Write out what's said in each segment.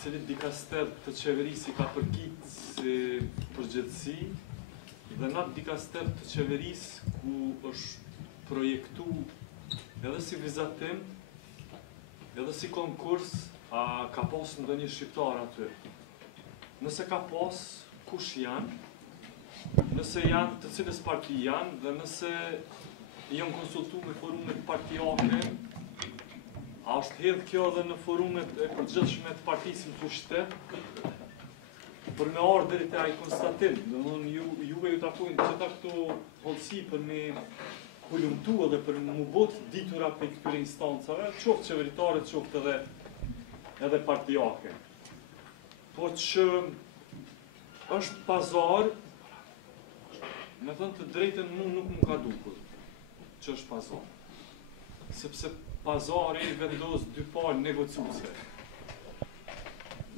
cilit dikaster të qeverisë ka përkit si përgjithësi dhe në atë dikaster të qeverisë ku është projektu edhe si vizatim, edhe si konkurs, a ka pas ndonjë shqiptar aty. Nëse ka pas, kush janë, nëse janë të cilës parti janë, dhe nëse janë konsultu me forumet partijake, a është hedhë kjo edhe në forumet e përgjithshme të partisë në pushtet, për me ardhë deri te ai konstatim. Domthonë juve ju takojnë gjitha këto hollësi për me kulumtu edhe për mu bot ditura për këtyre instancave, qoftë qeveritare, qoftë edhe partijake. Po që është pazar, me thënë të drejtën nuk më ka dukur që është pazar. Sepse pazari vendos dy palë negociuse.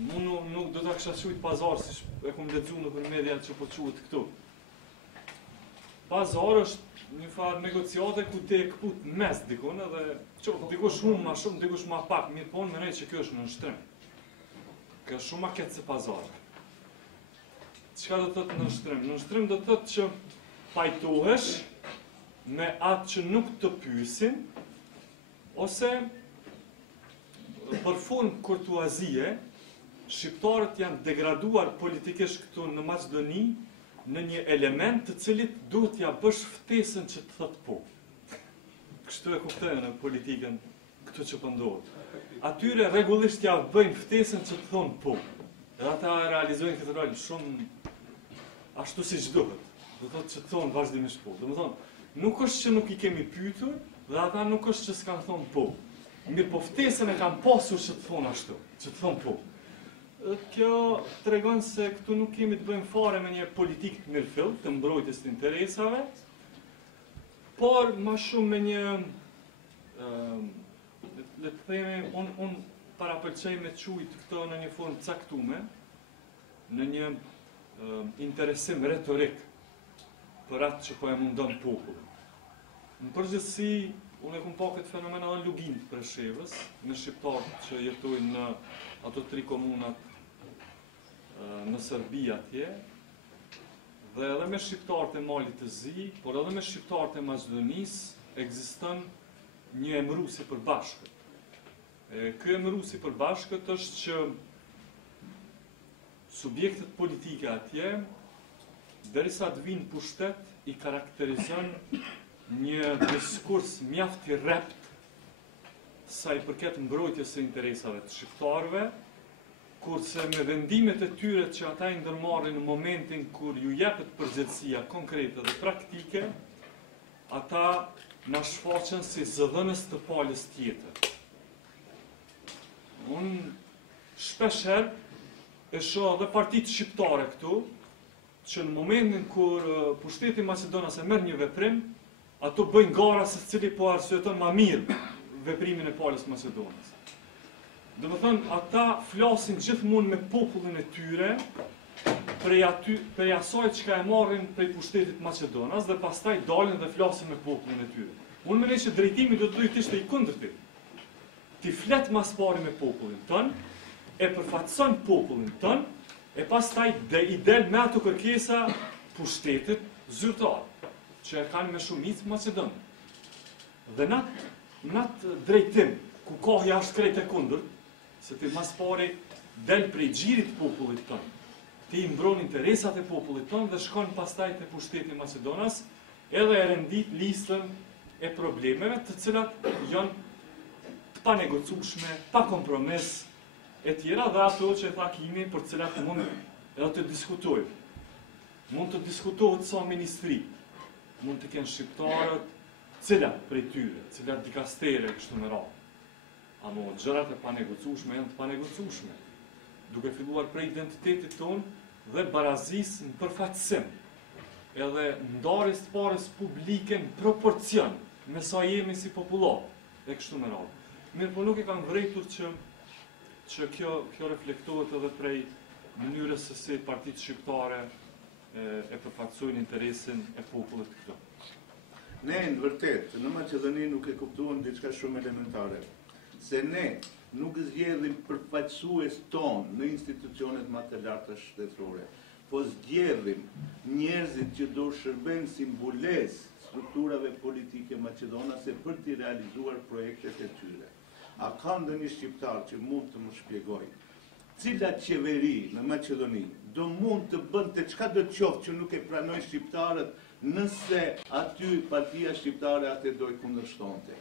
Nuk do të kësha qujtë pazar, si e kom lexuar nëpër media që po quhet këtu. Pazar është një farë negociate ku te këput mes dikun, edhe dikush shumë ma shumë, dikush ma pak, mirë po në menej që kjo është në nështrim. Kjo është shumë ma ketë se pazar. Çka do të thotë në nështrim? Në nështrim do të thotë që pajtohesh me atë që nuk të pyesin, ose për fund kurtuazie, shqiptarët janë degraduar politikisht këtu në Maqedoni në një element të cilit duhet t'ja bësh ftesën që të thotë po. Kështu e kuptojnë në politikën këtu që pëndohet. Atyre rregullisht ja bëjnë ftesën që të thonë po. Dhe ata realizojnë këtë rol shumë ashtu siç duhet. Do thotë që të thonë vazhdimisht po. Domethënë, nuk është që nuk i kemi pyetur, dhe ata nuk është që s'kanë thonë po. Mirë po ftesën e kanë pasur që të thonë ashtu, që të thonë po. Kjo tregon se këtu nuk kemi të bëjmë fare me një politikë të mirëfill, të mbrojtjes të interesave, por ma shumë me një, le të themi, unë parapërqej me qujtë këto në një formë caktume, në një interesim retorik për atë që po e mundon popullin. Në përgjithësi, unë e kom pa këtë fenomen edhe në Lugin të Preshevës, në shqiptarët që jetojnë në ato 3 komunat në Serbi atje, dhe edhe me shqiptarët e Malit të Zi, por edhe me shqiptarët e Maqedonisë, ekziston një emëruesi përbashkët. Ky emëruesi përbashkët është që subjektet politike atje, derisa të vinë pushtet, i karakterizon një diskurs mjaft i rrept sa i përket mbrojtjes së interesave të shqiptarëve, kurse me vendimet e tyre që ata i ndërmarrin në momentin kur ju jepet përgjegjësia konkrete dhe praktike, ata na shfaqen si zëdhënës të palës tjetër. Unë shpeshherë e shoh edhe partitë shqiptare këtu, që në momentin kur pushteti Maqedonas e merr një veprim, ato bëjnë gara se cili po arsyeton ma mirë veprimin e palës Maqedonas. Domethënë, ata flasin gjithmonë me popullin e tyre prej asaj çka e marrin prej pushtetit Maqedonas dhe pastaj dalin dhe flasin me popullin e tyre. Unë mendoj që drejtimi do të ishte i kundërtit. Ti flet mas pari me popullin tën, e përfaqëson popullin tën, e pastaj i del me ato kërkesa pushtetit zyrtar, që e kanë me shumicë Maqedon. Dhe në atë drejtim, ku kohja është krejt e kundërt, se ti mas pari del prej xhirit popullit tënë, ti i mbron interesat e popullit tënë dhe shkon pastaj te pushteti Maqedonas, edhe e rendit listën e problemeve të cilat janë të panegocueshme, pa kompromis e tjera, dhe ato që e takimi për cilat mund edhe të diskutojmë. Mund të diskutohet sa ministri, mund të kenë shqiptarët, cilat prej tyre, cilat dikastere kështu me radhë. Amo gjërat e panegocueshme janë të panegocueshme, duke filluar prej identitetit tonë dhe barazisë në përfaqësim, edhe ndarjes të parës publike në proporcion me sa jemi si popullat e kështu me radhë. Mirë, po nuk e kanë vërejtur që kjo reflektohet edhe prej mënyrës se si partitë shqiptare e përfaqësojnë interesin e popullit këtu. Ne, në vërtet, në Maqedoni nuk e kuptuam diçka shumë elementare. Se ne nuk zgjedhim përfaqësues ton në institucionet më të larta shtetërore, po zgjedhim njerëzit që do shërbejnë si mbulesë strukturave politike maqedonase për t'i realizuar projektet e tyre. A ka ndonjë shqiptar që mund të më shpjegoj cila qeveri në Maqedoni do mund të bënte çka do të qoftë që nuk e pranoj shqiptarët nëse aty partia shqiptare atë do i kundërshtonte?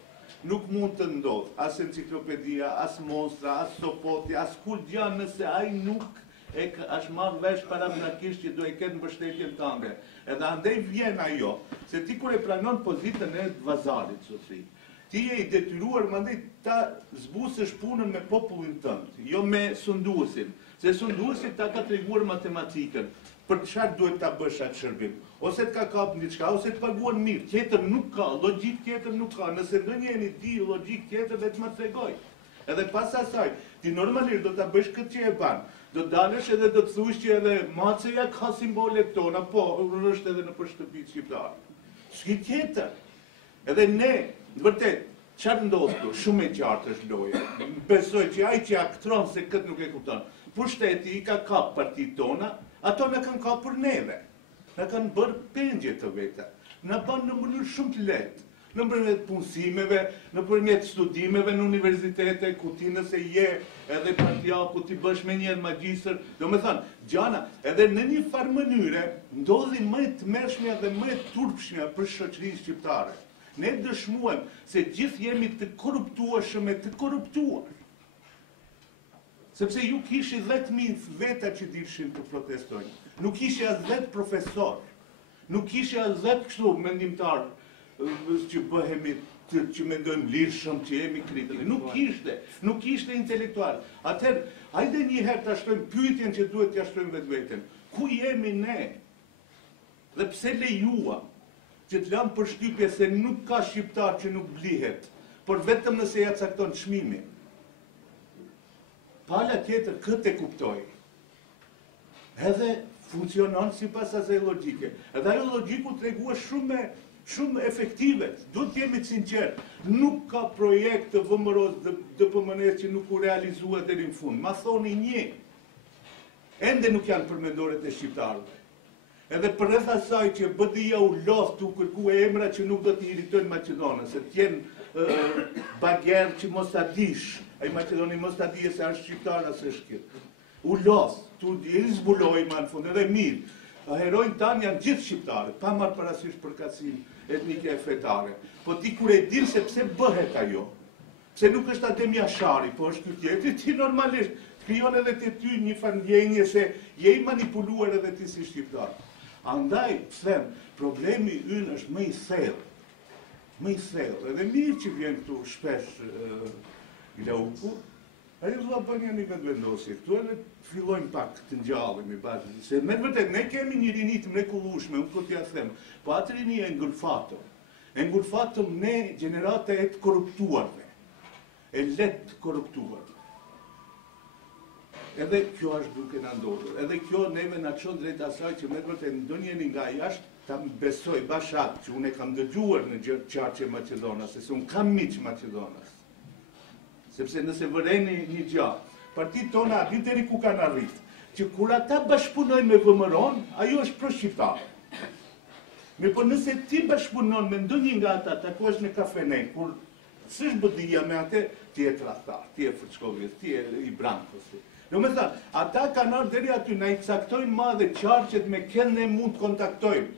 Nuk mund të ndodh as enciklopedia, as mostra, as Sopoti, as kur gjë nëse ai nuk është marrë vesh paraprakisht që do e ketë mbështetjen tënde. Edhe andej vjen ajo, se ti kur e pranon pozitën e vazalit, sotri, ti je i detyruar mandej ta zbusësh punën me popullin tënd, jo me sunduesin. Se sunduesi ta ka treguar matematikën, për çfarë duhet ta bësh atë shërbim. Ose të ka kapë diçka, ose të paguan mirë. Tjetër nuk ka, logjik tjetër nuk ka. Nëse ndonjëri di logjik tjetër dhe të më tregoj. Edhe pas asaj, ti normalisht do ta bësh këtë që e ban. Do dalësh edhe do të thuash që edhe Maceja ka simbolet tona, po, është edhe në shtëpitë shqiptare. S'ki tjetër. Edhe ne, në vërtet, çfarë ndodh këtu? Shumë e qartë është loja. Besoj që ai që aktron se këtë nuk e kupton. Pushteti i ka kap partitë tona, ato në kanë kap për neve. Në kanë bërë pengje të veta. Në banë në mënyrë shumë të lehtë. Në përmjet punësimeve, në përmjet studimeve në universitete, ku ti nëse je edhe partia, ku ti bësh me njerë magjistër, do me thënë, gjana, edhe në një farë mënyre, ndodhi më të mërshmja dhe më të turpshmja për shoqërinë shqiptare. Ne dëshmuem se gjithë jemi të korruptuashëm e të korruptuar. Sepse ju kishi 10.000 veta që dilshin të protestojnë. Nuk kishi as 10 profesor, nuk kishi as 10 kështu mendimtar që bëhemi, që mendojmë lirshëm, që jemi kritikë. Nuk kishte intelektual. Atëherë, hajde një herë të ashtojmë pyetjen që duhet të ashtojmë vetveten. Ku jemi ne? Dhe pse lejuam që të lëmë përshtypje se nuk ka shqiptar që nuk blihet, por vetëm nëse ja cakton çmimin. Pala tjetër këtë e kuptoj. Edhe funksionon sipas asaj logjike. Edhe ajo logjiku tregua shumë efektive. Do të jemi të sinqertë. Nuk ka projekt të VMRO-s dhe DPMN-s që nuk u realizua deri në fund. Ma thoni një. Ende nuk janë përmendoret e shqiptarëve. Edhe përreth asaj që BDI-ja u lodh të kërkuar emra që nuk do të irritojnë Maqedonën, se të jenë bager që mos ta dish. Ai Maqedoni mos ta dije se është shqiptar as është kjo. U lodh, tu i zbuloi më në fund edhe mirë. Herojnë tanë janë gjithë shqiptarë, pa marrë parasysh përkatësinë etnike e fetare. Po ti kur e din se pse bëhet ajo, pse nuk është Adem Jashari, po është ky tjetri, ti normalisht krijon edhe te ty një farë ndjenje se je i manipuluar edhe ti si shqiptar. Andaj, them, problemi ynë është më i thellë. Më i thellë. Edhe mirë që vjen këtu shpesh Glauku, ai do ta bëjë një vendosje. Këtu edhe fillojmë pak të ngjallemi bashkë. Se me vërtet ne kemi një rini të mrekullueshme, unë këtë ja them. Po atë rini e ngulfatëm. E ngulfatëm ne gjenerata e të korruptuarve. E letë korruptuarve. Edhe kjo është duke na ndodhur. Edhe kjo neve na çon drejt asaj që me vërtet ndonjëri nga jashtë ta besoj bashat që unë e kam dëgjuar në qarqe Maqedonas, se unë kam miq Maqedonas. Sepse nëse vëreni një gjatë, partitë tona arrit deri ku kanë arrit, që kur ata bashkëpunojnë me VMRO-n, ajo është pro-shqiptare. Po nëse ti bashkëpunon me ndonjë nga ata, takohesh në kafene, kur s'është BDI-ja me atë, ti je tradhtar, ti je Fuçkovjes, ti je i Brankos. Do me thënë, ata kanë ardhur deri aty, na i caktojnë madhe qarqet me kën ne mund të kontaktojmë.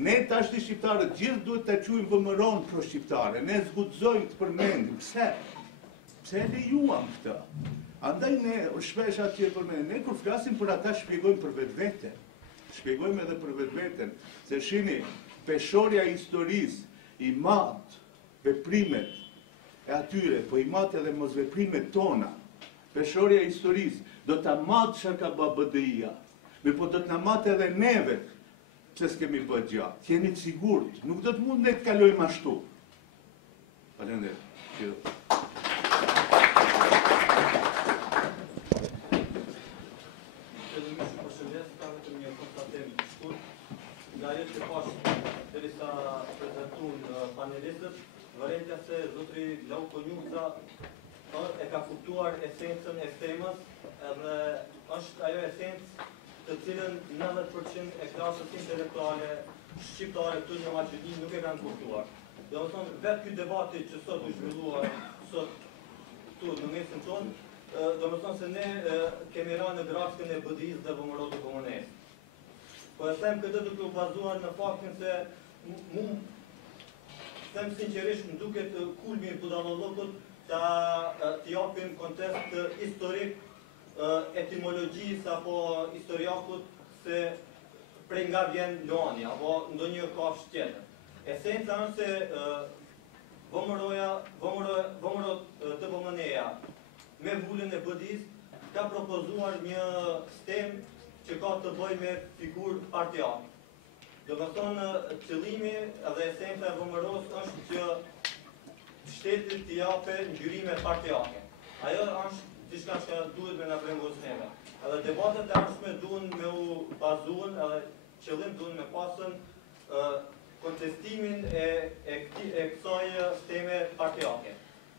Ne tash të shqiptarët gjithë duhet ta quajmë VMRO-n pro-shqiptare, ne zguxojmë të përmendim. Pse? Pse lejuam këtë? Andaj ne shpesh atje përmendim. Ne kur flasim për ata shpjegojmë për vetveten. Shpjegojmë edhe për vetveten, se shihni, peshorja e historisë i mat veprimet e atyre, po i mat edhe mos veprimet tona. Peshorja e historisë do ta mat çka ka bë BDI-ja. Po do të na mat edhe neve. Pse s'kemi bërë gjatë? Jeni të sigurt, nuk do të mund ne të kalojmë ashtu. Faleminderit. Nga ajo që pash derisa prezantuan panelistët, vërejtja se zotri Glauku Njuca e ka kuptuar esencën e temës, edhe është ajo esencë të cilën 90% e klasës intelektuale shqiptare këtu në Maqedoni nuk e kanë kuptuar. Domethënë, vetë ky debati që sot u zhvillua sot këtu në mesin tonë, domethënë se ne kemi rënë në graskën e BDI-s dhe vëmërotë komunistë. Po e them këtë duke u bazuar në faktin se them sinqerisht më duket kulmi i budallallokut të japim kontekst historik etimologjisë apo historiakut se prej nga vjen Luani apo ndonjë kafshë tjetër. Esenca është se vëmërot të vëmëneja me vullën e BDI-s ka propozuar një sistem që ka të bëjë me figurë partijake. Do të thonë, qëllimi edhe esenca e vëmëros është që shtetit t'i jape ngjyrime partijake. Ajo është diçka që duhet me na brengos neve. Edhe debatet e ardhshme duhen me u bazuar, edhe qëllim duhen me pasën kontestimin e kësaj sisteme partijake.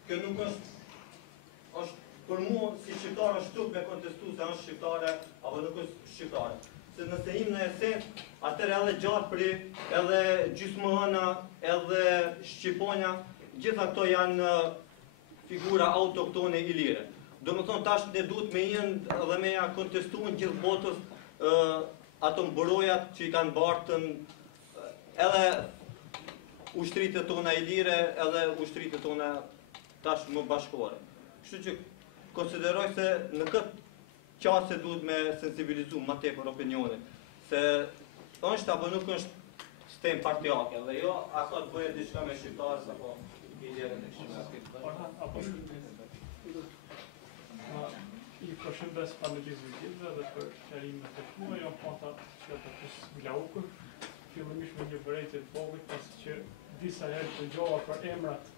Kjo nuk është për mua si shqiptar është tuk me kontestu se është shqiptare apo nuk është shqiptare. Se nëse im në esencë, atëherë edhe Gjatpri, edhe Gjysmëhëna, edhe Shqiponja, gjitha këto janë figura autoktone ilire. Do më thonë tash ne duhet me jenë dhe me ja kontestu në gjithë botës ato mbërojat që i kanë bartën edhe ushtritët tona ilire, edhe ushtritët tona tash më bashkore. Kështu që konsideroj se në këtë qase duhet me sensibilizu ma tepër opinionin, se është apo nuk është sistem partijake, dhe jo ato të bëhet diçka me shqiptarës apo i ljerën e shqiptarës. I përshëndes panelistë dhe për shërimet e tuaja, jo pata që të kësë Glaukur, fillimisht me një vërejtje të vogël, pasi që disa herë të gjova për emrat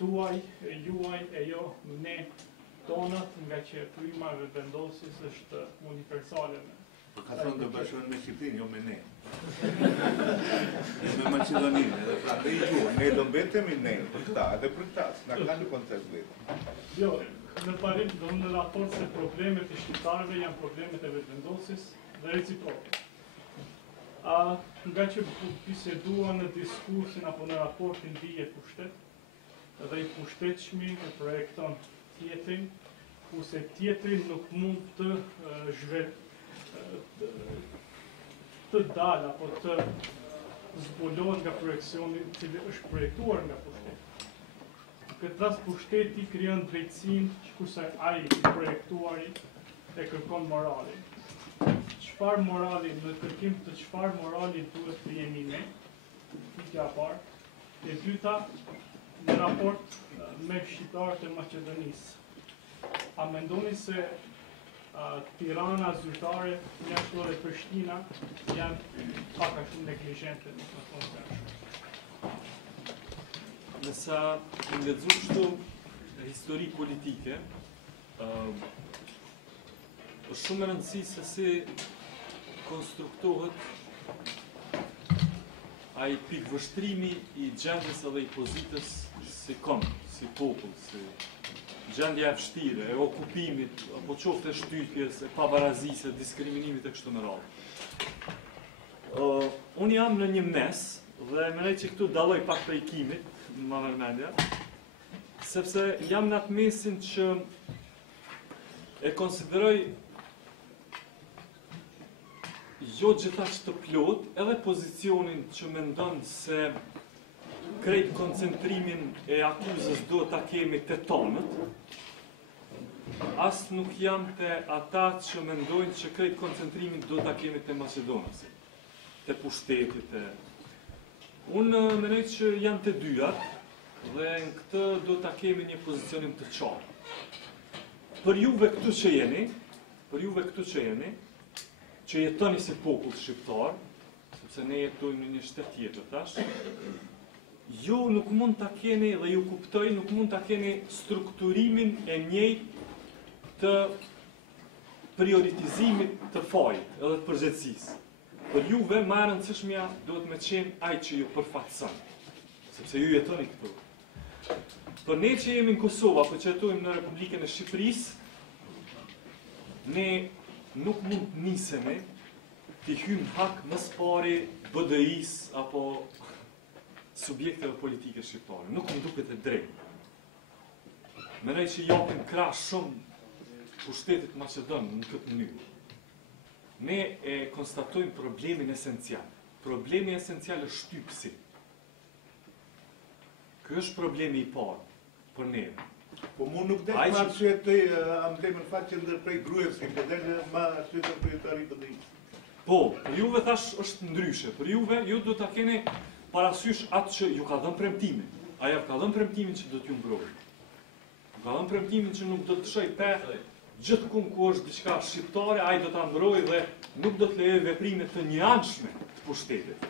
tuaj, juaj, e jo ne tonat, nga që frima dhe vendosis është universale. Ka thonë të bashkën me Shqipërinë, jo me ne. Me Maqedoninë, edhe pra dhe i gjuhë, ne do mbetemi ne, për këta, edhe për këta, s'na ka një koncept vetë. Jo, në parim, do në raport se problemet e shqiptarëve janë problemet e vetëvendosis dhe reciproke. Nga që bisedua në diskursin apo në raportin dije pushtet, edhe i pushtetshmi e projekton tjetrin, ku se tjetrin nuk mund të dalë apo të zbulon nga projekcioni cili është projektuar nga pushteti. Këtë rast pushteti krijon drejtësinë kurse ai i projektuari e kërkon moralin. Çfarë morali, në kërkim të çfarë morali duhet të jemi ne? Pyetja e parë. E dyta, në raport me shqiptarët e Maqedonisë. A mendoni se Tirana, zyrtare, njështër dhe Prishtina janë paka shumë neglijente në të thonë të ashtë? Nësa në lexu kështu histori politike, është shumë e rëndësi se si konstruktohet ai pikvështrimi i gjendjes edhe i pozitës si kom, si popull, si gjendja e vështire, e okupimit, apo qoftë e shtypjes, e pabarazisë, e diskriminimit e kështu me radhë. Unë jam në një mes, dhe mendoj që këtu dalloj pak pejkimit, në më vërmendja, sepse jam në atë mesin që e konsideroj jo gjithashtu të plot, edhe pozicionin që mendon se krejt koncentrimin e akuzës do ta kemi te tonët, as nuk jam te ata që mendojnë që krejt koncentrimin do ta kemi te Maqedonasi, te pushtetit. Unë mendoj që janë të dyjat dhe në këtë do ta kemi një pozicionim të qartë. Për juve këtu që jeni, që jetoni si popull shqiptar, sepse ne jetojmë në një shtet tjetër tash, ju nuk mund ta keni, dhe ju kuptoj, nuk mund ta keni strukturimin e njëjtë të prioritizimit të fajit edhe të përgjegjësisë. Për juve më e rëndësishmja duhet me qenë ai që ju përfaqëson, sepse ju jetoni këtu. Për ne që jemi në Kosovë, apo që jetojmë në Republikën e Shqipërisë, ne nuk mund të nisemi të hymë hak më pari BDI-s apo subjekteve politike shqiptare. Nuk më duket e drejtë. Mendoj që japim krah shumë pushtetit Maqedon në këtë mënyrë. Ne e konstatojmë problemin esencial. Problemi esencial është shtypsi. Ky është problemi i parë për ne. Po mu nuk del më arsye të amblemën fakt që ndërprej Gruevski, po del më arsye të kryetari BDI-s. Po, për juve thash është ndryshe. Për juve, ju do ta keni parasysh atë që ju ka dhënë premtimin. Aja ka dhënë premtimin që do t'ju mbrojë. Ka dhënë premtimin që nuk do të shoj pe gjithkund ku është diçka shqiptare, ai do ta mbrojë dhe nuk do të lejojë veprime të njëanshme të pushtetit.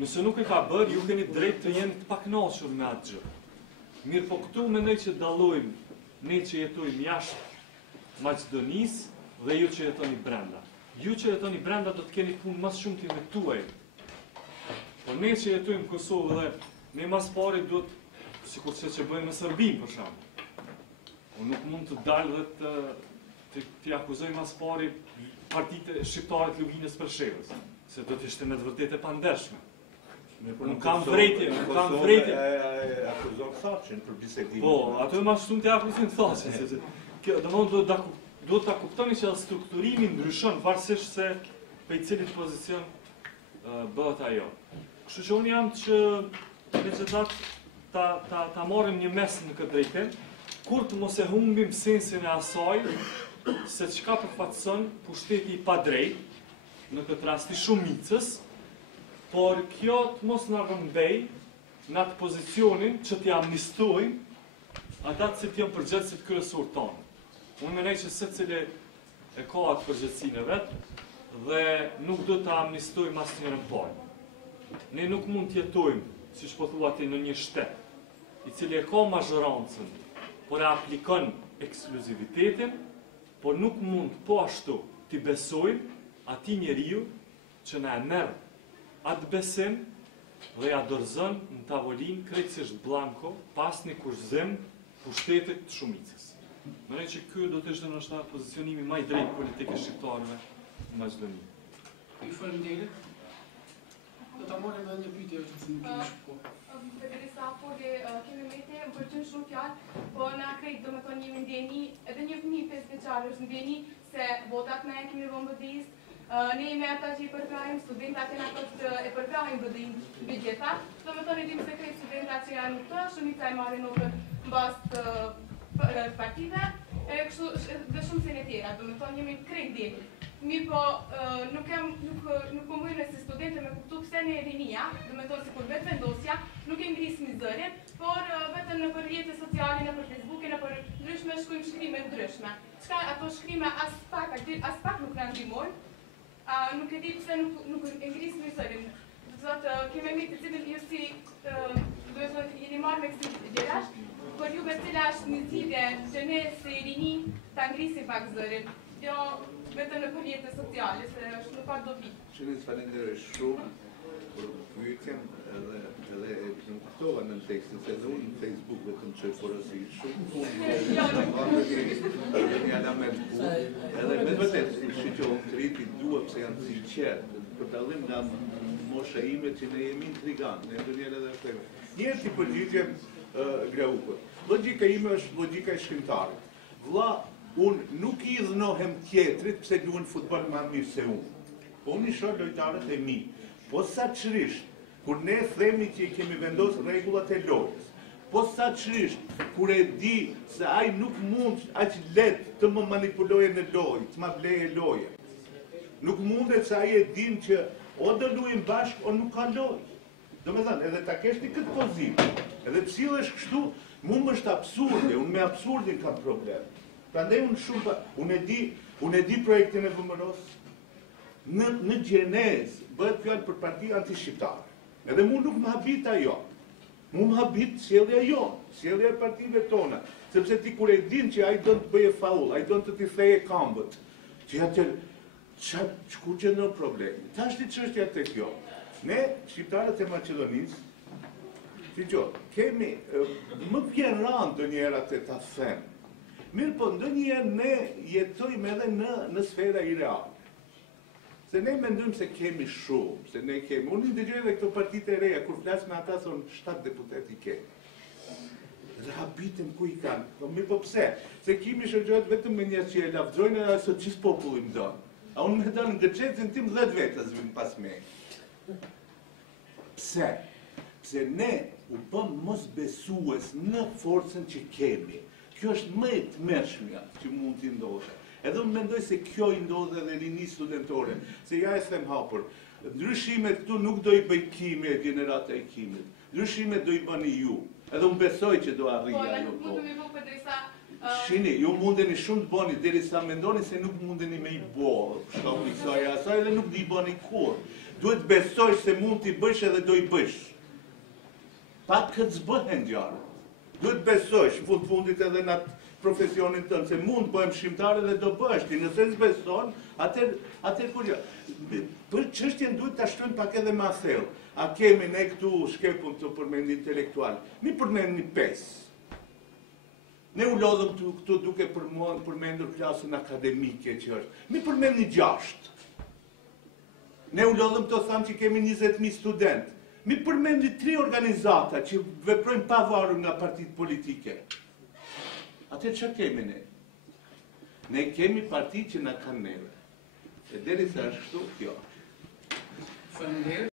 Nëse nuk e ka bërë, ju keni drejt të jeni të pakënaqur me atë gjë. Mirë, po këtu mendoj që dallojmë ne që jetojmë jashtë Maqedonisë dhe ju që jetoni brenda. Ju që jetoni brenda do të keni punë më shumë të me tuaj. Por ne që jetojmë në Kosovë dhe ne mas pari duhet, sikur që bëjmë në Serbinë për shembull. Unë nuk mund të dalë dhe të akuzoj mas pari partitë shqiptare të Luvinës për shevës, se do të ishte me të vërtetë e pandershme. Nuk kam vrejtje, nuk kam vrejtje. Akuzon Thaçin për bisedime. Po, ato e ma shumë të akuzojnë Thaçin. Duhet ta kuptoni që strukturimi ndryshon varësisht se për i cilit pozicion bëhet ajo. Kështu që unë jam që megjithatë ta marrim një mes në këtë drejtim, kur të mos e humbim sensin e asaj se çka përfaqëson pushteti i padrejtë në këtë rast i shumicës. Por kjo të mos në rëmbej në atë pozicionin që t'i amnistojnë ata që t'jom përgjithësit kryesor tonë. Unë menej që se cili e ka atë përgjithësin e vetë dhe nuk do t'a amnistojnë mas njërën parë. Ne nuk mund t'jetojmë, si që po thuati, në një shtet, i cili e ka mazhërancën, por e aplikon ekskluzivitetin, por nuk mund po ashtu t'i besojmë ati njeriu që na e merë atë besim dhe ja dorëzën në tavolinë krejtësisht blanko pas një kurszim pushtetit të shumicës. Mendoj që ky do të ishte ndoshta pozicionimi më i drejtë politikës shqiptarëve në Maqedoni. Ju faleminderit. Do ta marrim edhe një pyetje që nuk kemi shkuar. Përderisa folje kemi mete, më pëlqen shumë fjalë, po na krejt domethënë jemi ndjeni, edhe një fëmijë 5 vjeçar është ndjeni se votat me kemi vënë BDI-s. Ne jemi ata që i përkrajmë, studentat e e përkrajmë BDI-n bigjeta. Domethënë dim se krejt studentat që janë këto, shumica e marrin notën mbas të partive, kështu dhe shumë se ne tjera, domethënë jemi krejt ndjeni. Mirë po, nuk po mujnë si studente me kuptu pse ne rinia, domethënë sikur vetë vendosja, nuk e ngrisë mizërin, por vetëm në për rrjetet sociale, në për Facebookin, në për ndryshme shkojmë shkrime ndryshme. Çka ato shkrime as pak nuk na ndihmojnë. Nuk e di pse nuk e ngrisë mizërin. Zotë, keme mi të cilën ju si, do të jeni marrë me kësi gjerash, por ju me cila është një zgjidhje që ne si rini ta ngrisim pak zërin. Jo vetëm në përjetës sociale, se është në pak dobi. Që falenderoj shumë për pyetjen edhe e kuptova në tekstin, se edhe unë në Facebook vetëm që porosi shumë punë, edhe një element punë, edhe me vërtet, shqyqohëm të rriti dua pse janë sinqertë, për dallim nga mosha ime që ne jemi intrigantë, ne ndonjëherë edhe theme. Një si përgjigje Graukut. Logjika ime është logjika e shkrimtarit. Vlla, unë nuk i dhënohem tjetrit pse luajnë futboll më mirë se unë. Po unë i shoh lojtarët e mi. Po saçërisht, kur ne themi që i kemi vendosur rregullat e lojës, po saçërisht, kur e di se ai nuk mund aq lehtë të më manipulojë në lojë, të më blejë lojën. Nuk mundet se ai e din që o do luajmë bashkë o nuk ka lojë. Domethënë, edhe ta kesh ti këtë pozitë, edhe psillesh kështu, mua më është absurde, unë me absurdin kam problem. Prandaj unë e di projektin e VMRO-s. Në gjenezë bëhet fjalë për parti antishqiptare. Edhe mu nuk më habit ajo. Mu më habit sjellja jonë, sjellja e partive tona. Sepse ti kur e din që ai do të bëje faull, ai do të t'i theje këmbët, që atë ku qëndron problemi. Tash ti çështja tek kjo. Ne, shqiptarët e Maqedonisë, Dgjoj, kemi, më vjen rënd ndonjëherë atë ta them. Mirë po ndonjëherë ne jetojmë edhe në sfera ireale. Se ne mendojmë se kemi shumë, se ne kemi. Unë ndëgjoj edhe këto partitë e reja, kur flas me ata thonë 7 deputet i kemi. Dhe habitem ku i kanë. Po mi po pse? Se kimi shoqërohet vetëm me njerëz që e lavdrojnë edhe ato çis populli më don. A unë më don gëxhetin tim 10 vetës vim pas me. Pse? Pse ne u bëm mos besues në forcën që kemi. Kjo është më e tmerrshmja që mund t'i ndodhë. Edhe unë mendoj se kjo i ndodhe edhe rini studentore, se ja e them hapur. Ndryshimet këtu nuk do i bëj kimi e generata e kimit. Ndryshimet do i bëni ju. Edhe unë besoj që do arrija ajo kohë. Shini, ju mundeni shumë të bëni, derisa mendoni se nuk mundeni me i bo, shkak i kësaj asaj dhe nuk di bëni kur. Duhet besoj se mund t'i bësh edhe do i bësh. Pa këtë zbëhen gjarë. Duhet besoj, në fundit edhe në atë profesionin tënë, se mund bëhem shqiptare dhe do bësh, ti nëse s'beson, atër kur jo. Për çështjen duhet ta shtojmë pak edhe më thellë. A kemi ne këtu shkepun të përmend intelektual? Mi përmend një 5. Ne u lodhëm këtu duke përmendur klasën akademike që është. Mi përmend një 6. Ne u lodhëm të thamë që kemi 20.000 studentë. Mi përmend 3 organizata që veprojnë pavarur nga partitë politike. Atë që kemi ne? Ne kemi parti që na kanë neve. E derisa është kështu kjo. Faleminderit.